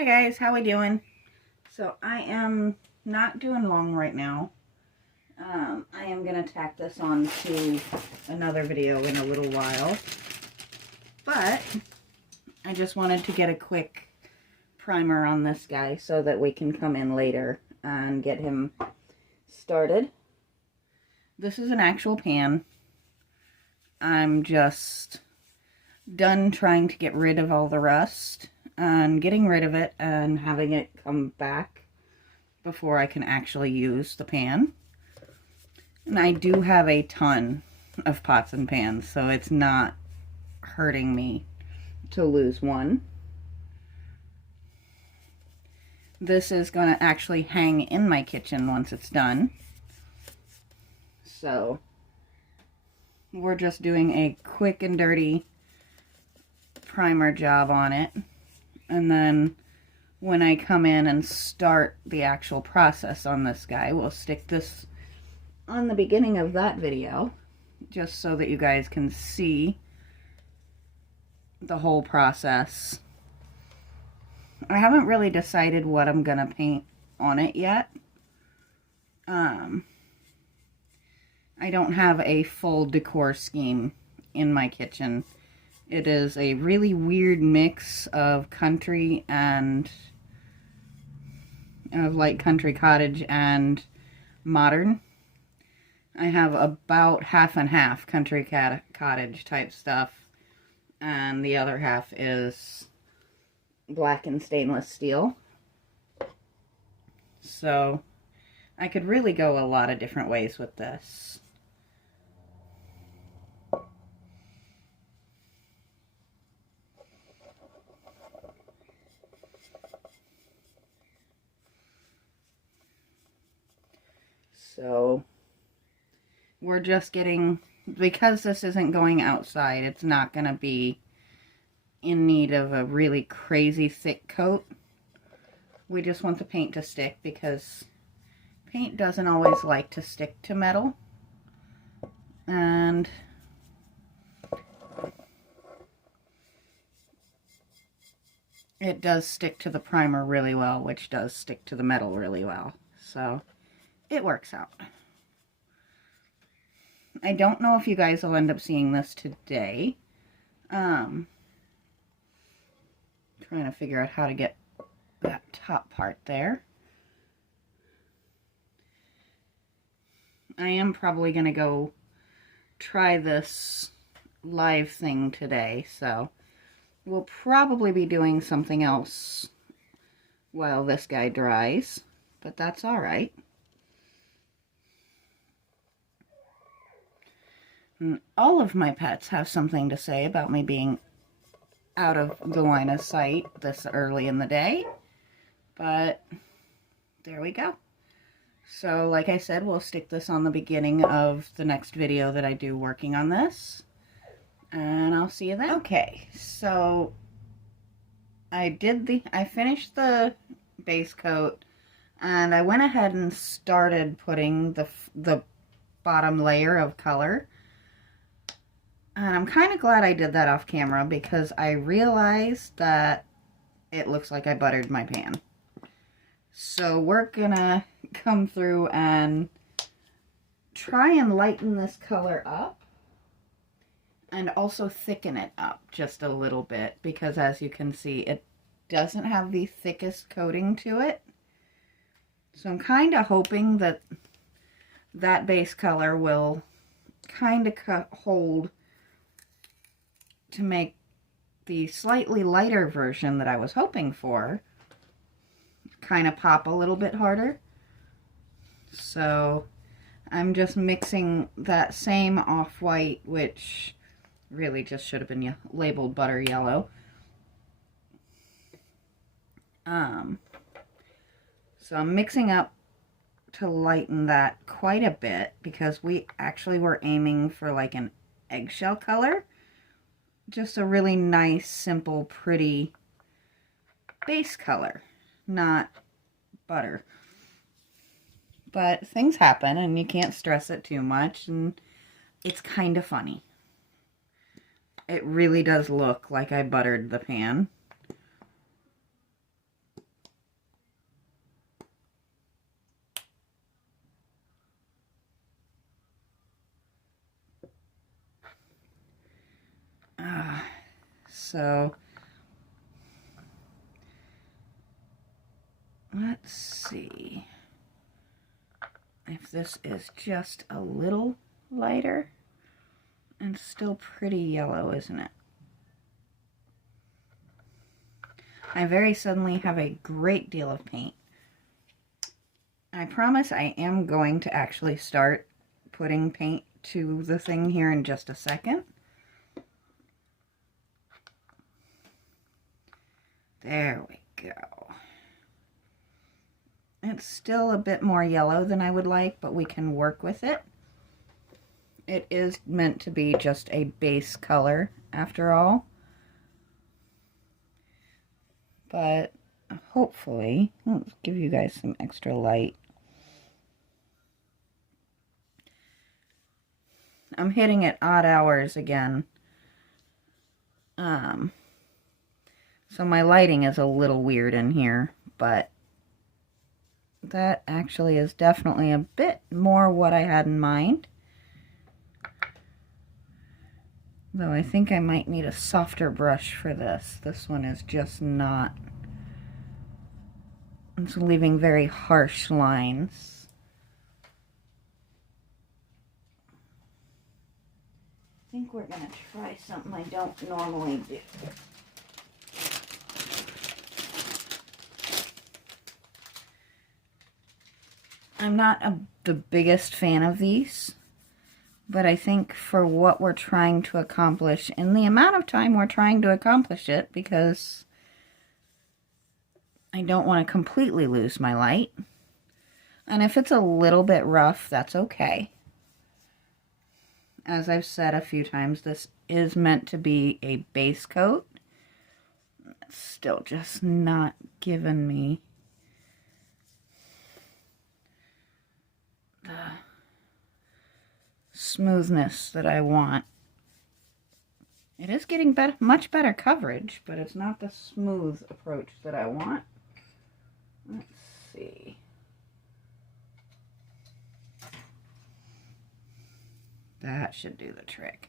Hi guys, how we doing? So I am not doing long right now. I am going to tack this on to another video in a little while. But I just wanted to get a quick primer on this guy so that we can come in later and get him started. This is an actual pan. I'm just done trying to get rid of all the rust and getting rid of it and having it come back before I can actually use the pan. And I do have a ton of pots and pans, so it's not hurting me to lose one. This is going to actually hang in my kitchen once it's done. So we're just doing a quick and dirty primer job on it. And then when I come in and start the actual process on this guy, we'll stick this on the beginning of that video, just so that you guys can see the whole process. I haven't really decided what I'm gonna paint on it yet. I don't have a full decor scheme in my kitchen. It is a really weird mix of country and country cottage and modern. I have about half and half country cottage type stuff, and the other half is black and stainless steel. So I could really go a lot of different ways with this. So we're just getting, because this isn't going outside, it's not going to be in need of a really crazy thick coat. We just want the paint to stick because paint doesn't always like to stick to metal. And it does stick to the primer really well, which does stick to the metal really well. So it works out. I don't know if you guys will end up seeing this today. Trying to figure out how to get that top part there. I am probably going to go try this live thing today, so we'll probably be doing something else while this guy dries, but that's alright. All of my pets have something to say about me being out of the line of sight this early in the day, but there we go. So like I said, we'll stick this on the beginning of the next video that I do working on this, and I'll see you then. Okay, so I finished the base coat, and I went ahead and started putting the bottom layer of color. And I'm kind of glad I did that off camera because I realized that it looks like I buttered my pan. So we're gonna come through and try and lighten this color up and also thicken it up just a little bit, because as you can see, it doesn't have the thickest coating to it. So I'm kind of hoping that that base color will kind of hold to make the slightly lighter version that I was hoping for kind of pop a little bit harder. So I'm just mixing that same off-white, which really just should have been labeled butter yellow. So I'm mixing up to lighten that quite a bit, because we actually were aiming for like an eggshell color. Just a really nice, simple, pretty base color, not butter. But things happen, and you can't stress it too much, and it's kind of funny. It really does look like I buttered the pan. So let's see if this is just a little lighter. And still pretty yellow, isn't it? I very suddenly have a great deal of paint. I promise I am going to actually start putting paint to the thing here in just a second. There we go. It's still a bit more yellow than I would like, but we can work with it. It is meant to be just a base color after all. But hopefully, let's give you guys some extra light. I'm hitting at odd hours again. So my lighting is a little weird in here, but that actually is definitely a bit more what I had in mind. Though I think I might need a softer brush for this. This one is just not. It's leaving very harsh lines. I think we're going to try something I don't normally do. I'm not the biggest fan of these, but I think for what we're trying to accomplish in the amount of time we're trying to accomplish it, because I don't want to completely lose my light. And if it's a little bit rough, that's okay. As I've said a few times, this is meant to be a base coat. It's still just not giving me the smoothness that I want. It is getting much better coverage, but it's not the smooth approach that I want. Let's see. That should do the trick.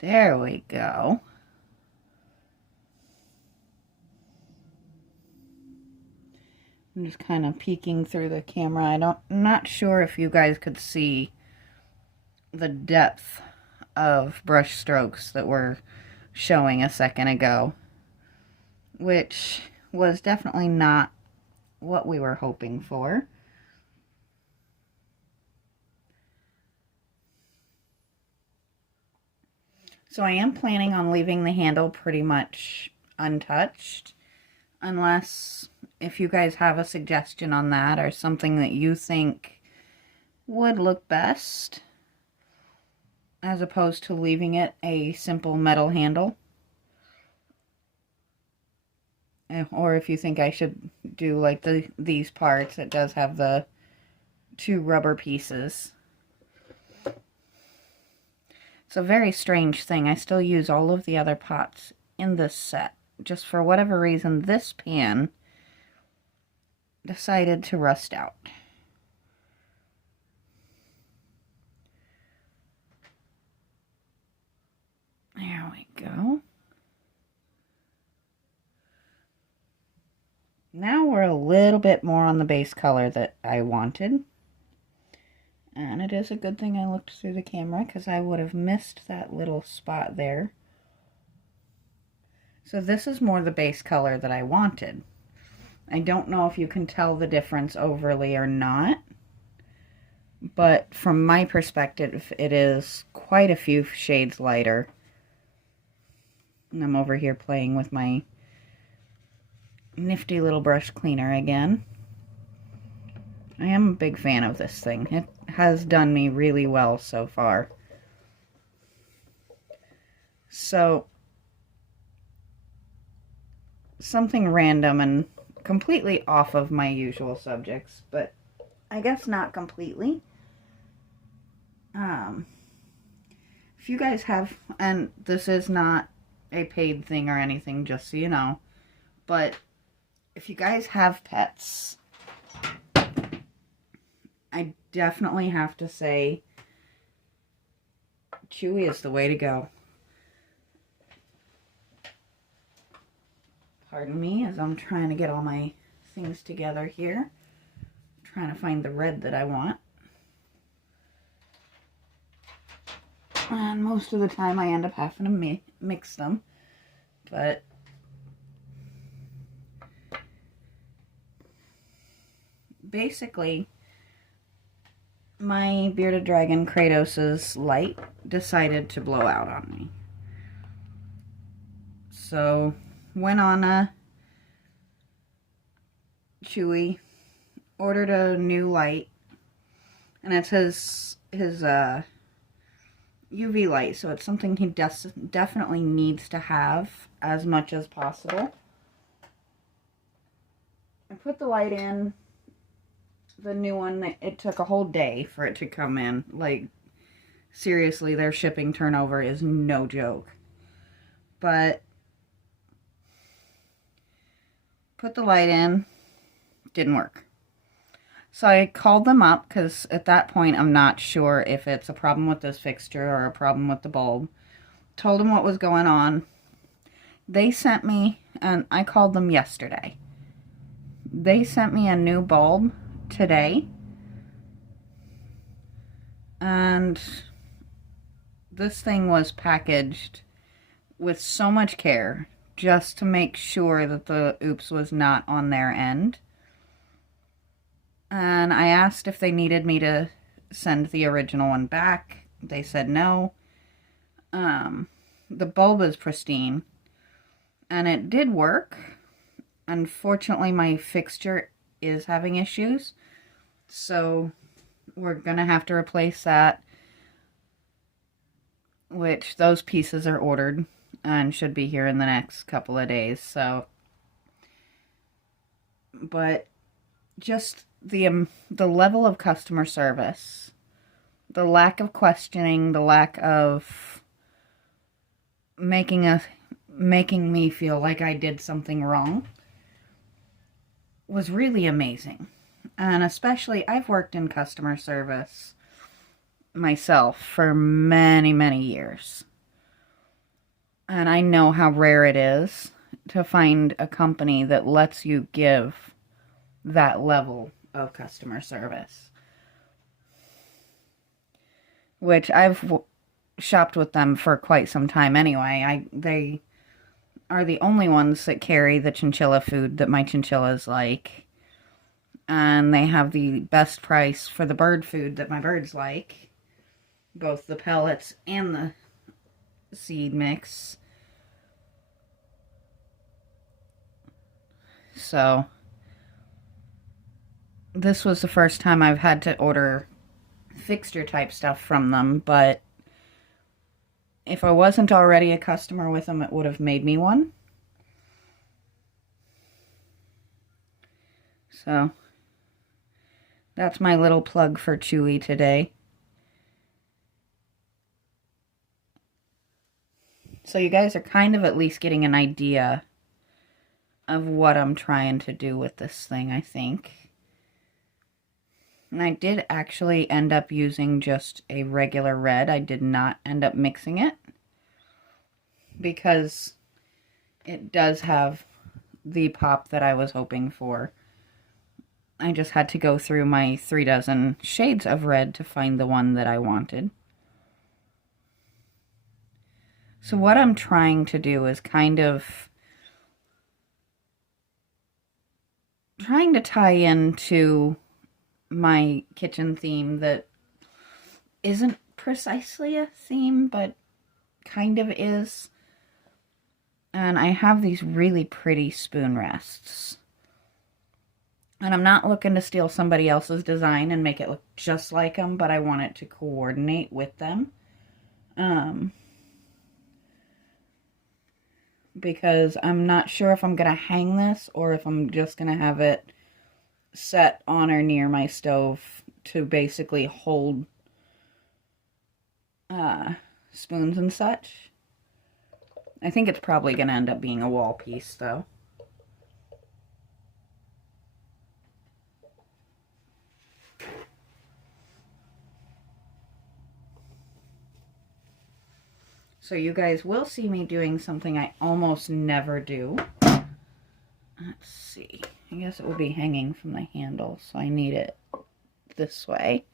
There we go. I'm just kind of peeking through the camera. I'm not sure if you guys could see the depth of brush strokes that were showing a second ago, which was definitely not what we were hoping for. So I am planning on leaving the handle pretty much untouched, unless if you guys have a suggestion on that or something that you think would look best, as opposed to leaving it a simple metal handle. Or if you think I should do like these parts, it does have the 2 rubber pieces. It's a very strange thing. I still use all of the other pots in this set. Just for whatever reason, this pan decided to rust out. There we go. Now we're a little bit more on the base color that I wanted. And it is a good thing I looked through the camera, because I would have missed that little spot there. So this is more the base color that I wanted. I don't know if you can tell the difference overly or not, but from my perspective, it is quite a few shades lighter. And I'm over here playing with my nifty little brush cleaner again. I am a big fan of this thing. It has done me really well so far. So, something random and completely off of my usual subjects, but I guess not completely. If you guys have, and this is not a paid thing or anything, just so you know, but if you guys have pets, I definitely have to say Chewy is the way to go. Pardon me as I'm trying to get all my things together here. Trying to find the red that I want. And most of the time I end up having to mix them. But basically, my Bearded Dragon Kratos's light decided to blow out on me. So, went on a Chewy, ordered a new light, and it's his UV light, so it's something he definitely needs to have as much as possible. I put the light in, the new one. It took a whole day for it to come in. Like, seriously, their shipping turnover is no joke. But put the light in, didn't work. So I called them up because at that point I'm not sure if it's a problem with this fixture or a problem with the bulb. Told them what was going on. They sent me, and I called them yesterday. They sent me a new bulb today. And this thing was packaged with so much care just to make sure that the oops was not on their end. And I asked if they needed me to send the original one back. They said no. The bulb is pristine. And it did work. Unfortunately, my fixture is having issues. So we're going to have to replace that. Which those pieces are ordered and should be here in the next couple of days. So, but just the level of customer service, the lack of questioning, the lack of making me feel like I did something wrong was really amazing. And especially, I've worked in customer service myself for many, many years. And I know how rare it is to find a company that lets you give that level of customer service. Which I've shopped with them for quite some time anyway. They are the only ones that carry the chinchilla food that my chinchillas like. And they have the best price for the bird food that my birds like. Both the pellets and the seed mix. So this was the first time I've had to order fixture type stuff from them, but if I wasn't already a customer with them, it would have made me one. So that's my little plug for Chewy today. So you guys are kind of at least getting an idea of what I'm trying to do with this thing, I think. And I did actually end up using just a regular red. I did not end up mixing it because it does have the pop that I was hoping for. I just had to go through my 3 dozen shades of red to find the one that I wanted. So what I'm trying to do is kind of trying to tie into my kitchen theme that isn't precisely a theme, but kind of is. And I have these really pretty spoon rests. And I'm not looking to steal somebody else's design and make it look just like them, but I want it to coordinate with them. Because I'm not sure if I'm going to hang this or if I'm just going to have it set on or near my stove to basically hold spoons and such. I think it's probably going to end up being a wall piece, though. So you guys will see me doing something I almost never do. Let's see. I guess it will be hanging from the handle, so I need it this way.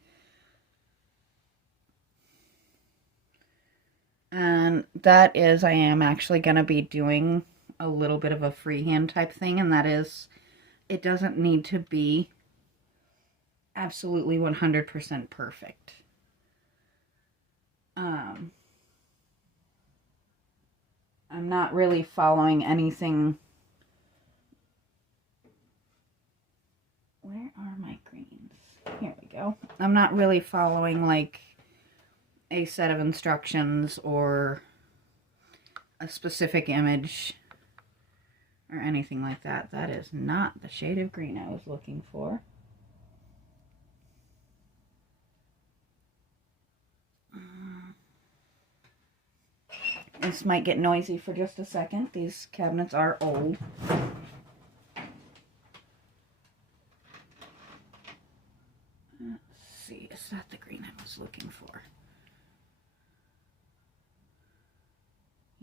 And that is, I am actually going to be doing a little bit of a freehand type thing, and that is, it doesn't need to be absolutely 100% perfect. I'm not really following anything. Where are my greens? Here we go. I'm not really following like a set of instructions or a specific image or anything like that. That is not the shade of green I was looking for. This might get noisy for just a second. These cabinets are old. Let's see, is that the green I was looking for?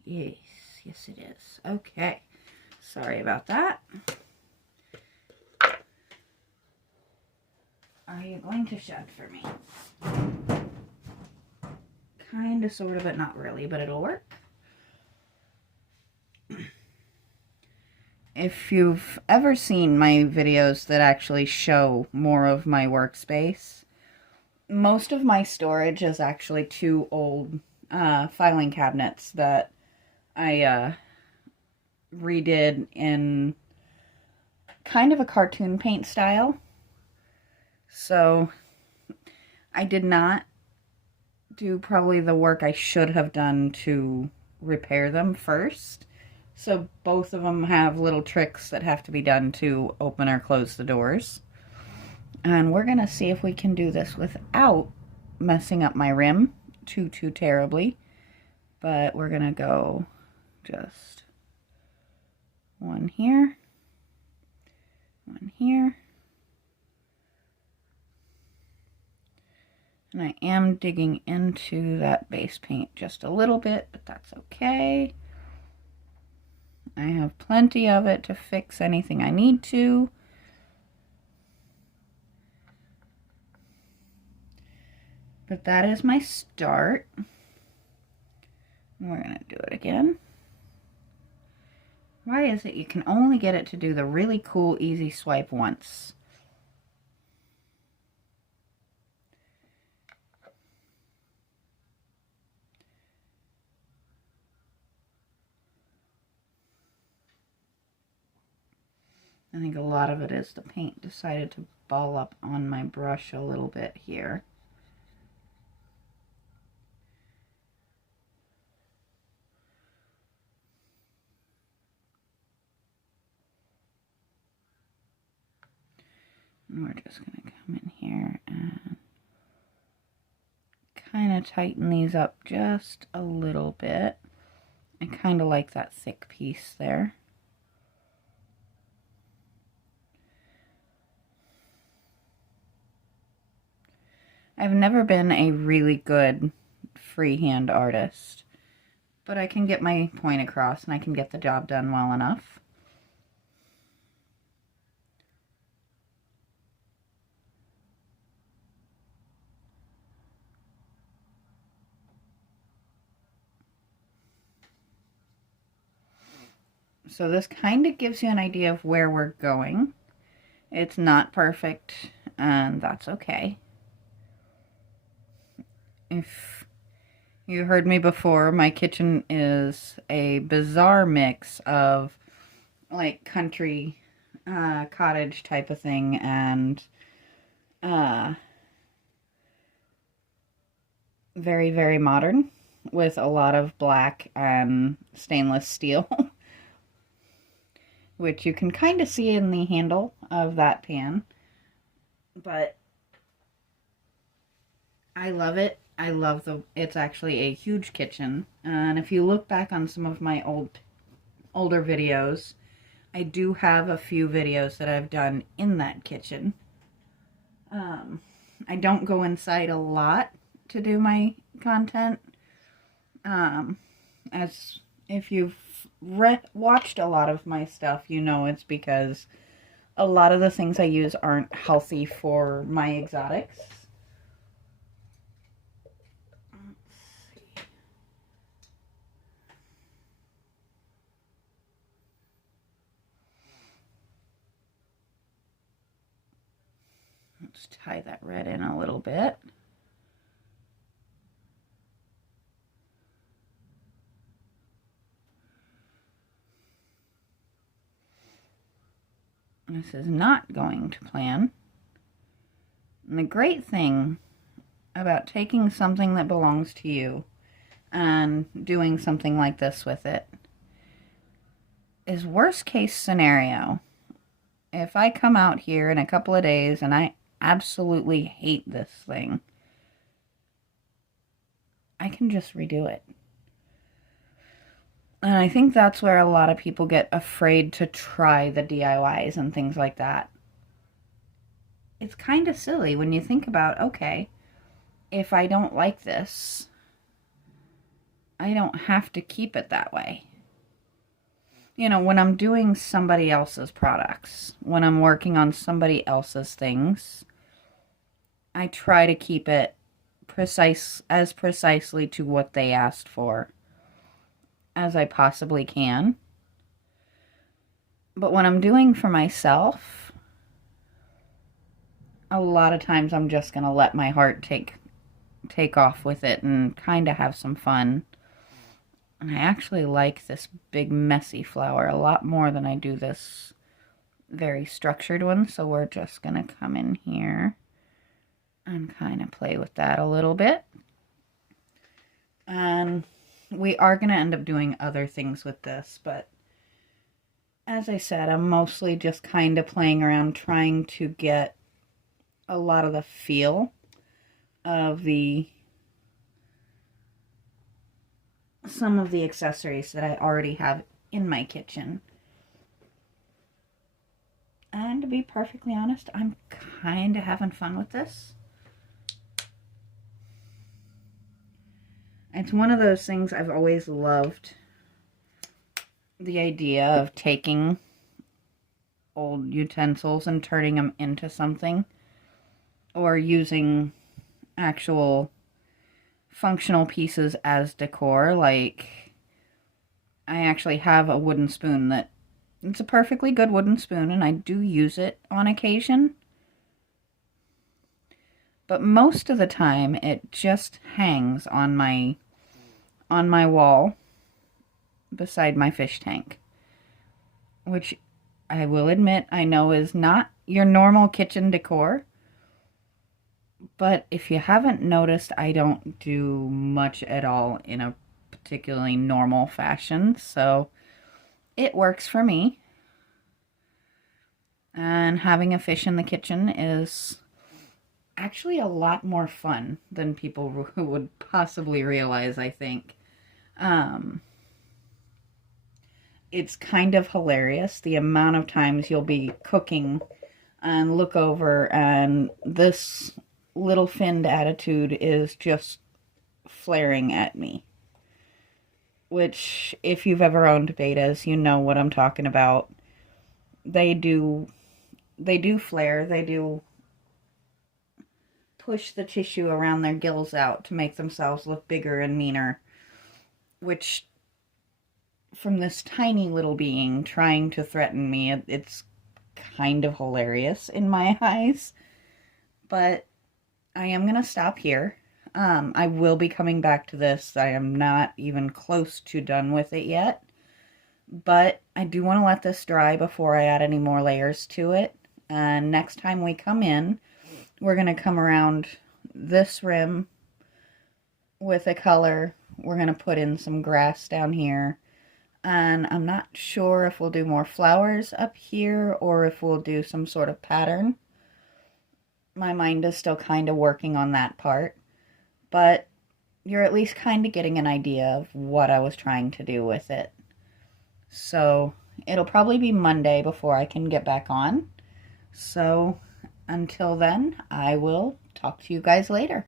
Yes, yes it is. Okay, sorry about that. Are you going to shed for me? Kind of, sort of, but not really, but it'll work. If you've ever seen my videos that actually show more of my workspace, most of my storage is actually two old filing cabinets that I redid in kind of a cartoon paint style. So I did not do probably the work I should have done to repair them first. So both of them have little tricks that have to be done to open or close the doors. And we're going to see if we can do this without messing up my rim too terribly. But we're going to go just one here, one here. And I am digging into that base paint just a little bit, but that's okay. I have plenty of it to fix anything I need to. But that is my start. We're going to do it again. Why is it you can only get it to do the really cool easy swipe once? I think a lot of it is the paint decided to ball up on my brush a little bit here. And we're just going to come in here and kind of tighten these up just a little bit. I kind of like that thick piece there. I've never been a really good freehand artist, but I can get my point across and I can get the job done well enough. So this kind of gives you an idea of where we're going. It's not perfect, and that's okay. If you heard me before, my kitchen is a bizarre mix of like country cottage type of thing and very, very modern with a lot of black and stainless steel. Which you can kind of see in the handle of that pan. But I love it. I love it's actually a huge kitchen. And if you look back on some of my older videos, I do have a few videos that I've done in that kitchen. I don't go inside a lot to do my content. As if you've watched a lot of my stuff, you know it's because a lot of the things I use aren't healthy for my exotics. Let's tie that red in a little bit. This is not going to plan. And the great thing about taking something that belongs to you and doing something like this with it is, worst case scenario, if I come out here in a couple of days and I absolutely hate this thing, I can just redo it. And I think that's where a lot of people get afraid to try the DIYs and things like that. It's kind of silly when you think about, okay, if I don't like this, I don't have to keep it that way. You know, when I'm doing somebody else's products, when I'm working on somebody else's things, I try to keep it precisely to what they asked for as I possibly can. But when I'm doing for myself, a lot of times I'm just going to let my heart take off with it and kind of have some fun. And I actually like this big messy flower a lot more than I do this very structured one. So we're just going to come in here and kind of play with that a little bit. And we are going to end up doing other things with this, but as I said, I'm mostly just kind of playing around, trying to get a lot of the feel of some of the accessories that I already have in my kitchen. And to be perfectly honest, I'm kind of having fun with this. It's one of those things I've always loved, the idea of taking old utensils and turning them into something, or using actual functional pieces as decor. Like, I actually have a wooden spoon that, it's a perfectly good wooden spoon, and I do use it on occasion. But most of the time, it just hangs on my wall beside my fish tank, which I will admit I know is not your normal kitchen decor. But if you haven't noticed, I don't do much at all in a particularly normal fashion, so it works for me. And having a fish in the kitchen is actually a lot more fun than people would possibly realize, I think. It's kind of hilarious the amount of times you'll be cooking and look over and this little finned attitude is just flaring at me. Which, if you've ever owned betas, you know what I'm talking about. They do flare. They do push the tissue around their gills out to make themselves look bigger and meaner. Which, from this tiny little being trying to threaten me, it's kind of hilarious in my eyes. But I am going to stop here. I will be coming back to this. I am not even close to done with it yet. But I do want to let this dry before I add any more layers to it. And next time we come in, we're going to come around this rim with a color. We're going to put in some grass down here. And I'm not sure if we'll do more flowers up here or if we'll do some sort of pattern. My mind is still kind of working on that part. But you're at least kind of getting an idea of what I was trying to do with it. So it'll probably be Monday before I can get back on. So until then, I will talk to you guys later.